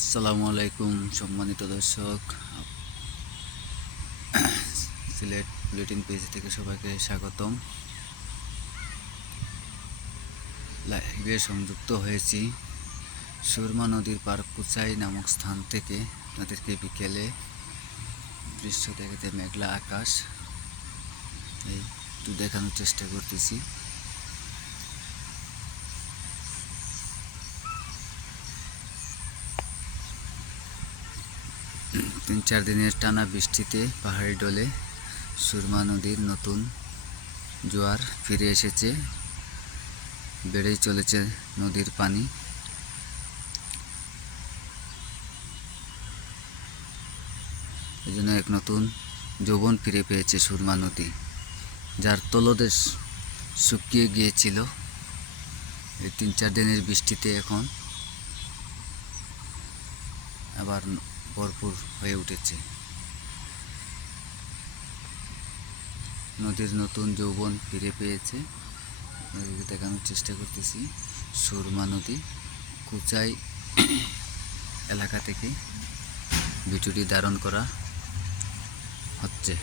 আসসালামু আলাইকুম সম্মানিত দর্শক, সিলেট বুলেটিন পেজ থেকে সবাইকে স্বাগতম। লাইভে সংযুক্ত হয়েছি সুরমা নদীর পার কুচাই নামক স্থান থেকে। আপনাদেরকে বিকেলে দৃশ্য দেখাতে মেঘলা আকাশ এই একটু দেখানোর চেষ্টা করতেছি। তিন চার দিনের টানা বৃষ্টিতে পাহাড়ি ডলে সুরমা নদীর নতুন জোয়ার ফিরে এসেছে। বেড়েই চলেছে নদীর পানি। এই জন্য এক নতুন যৌবন ফিরে পেয়েছে সুরমা নদী, যার তলদেশ শুকিয়ে গিয়েছিল এই ৩-৪ দিনের বৃষ্টিতে এখন আবার ভরপুর হয়ে উঠেছে। নদীর নতুন যৌবন ফিরে পেয়েছে। নদীকে দেখানোর চেষ্টা করতেছি। সুরমা নদী কুচাই এলাকা থেকে ভিডিওটি ধারণ করা হচ্ছে।